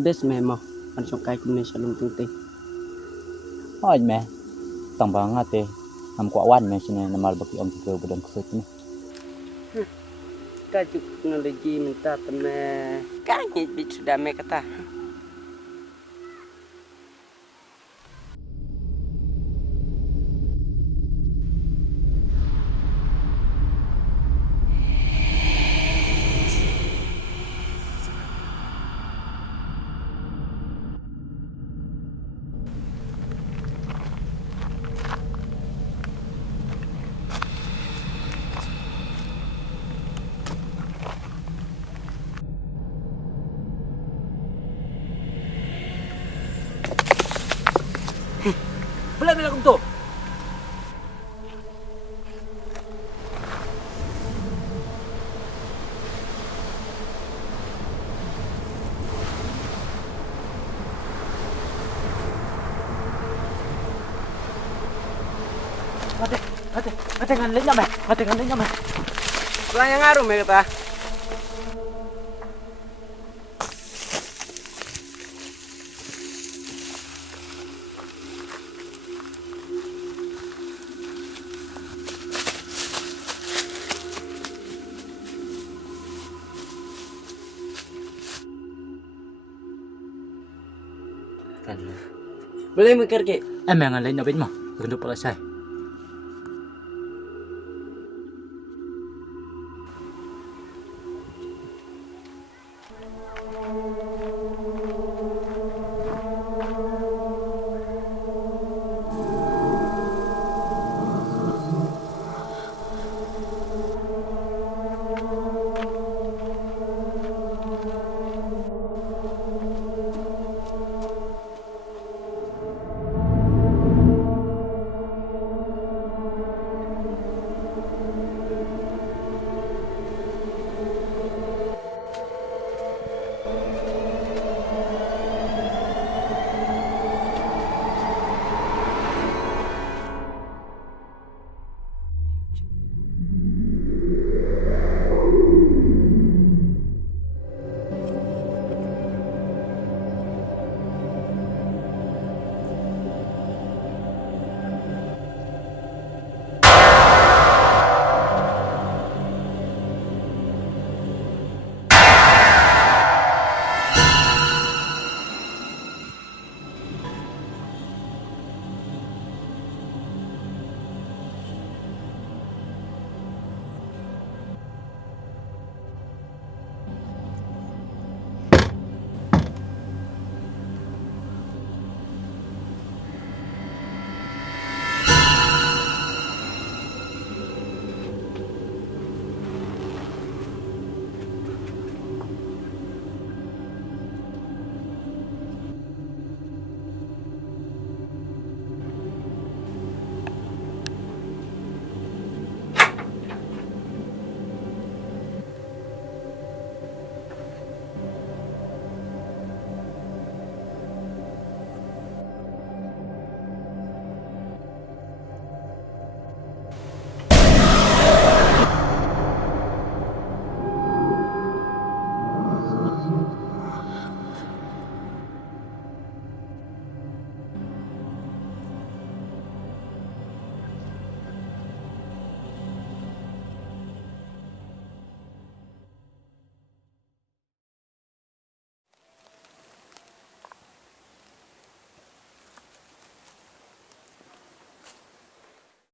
Bes memo, ano siyang kahit kunin siya lumting-ting. Oj me, tang banget eh. Nam kuawan me sini namal baki om ke badan kusut ni. Kajuk teknologi minta teme kanyit bit sudah me kata. Boleh bilang tu. Mate ngan lenyam me. Mate ngan lenyam me. Pulang yang ngaruh me kata. Boleh mikir ke? Em ngan lenyam bin mah. Untuk pala sai.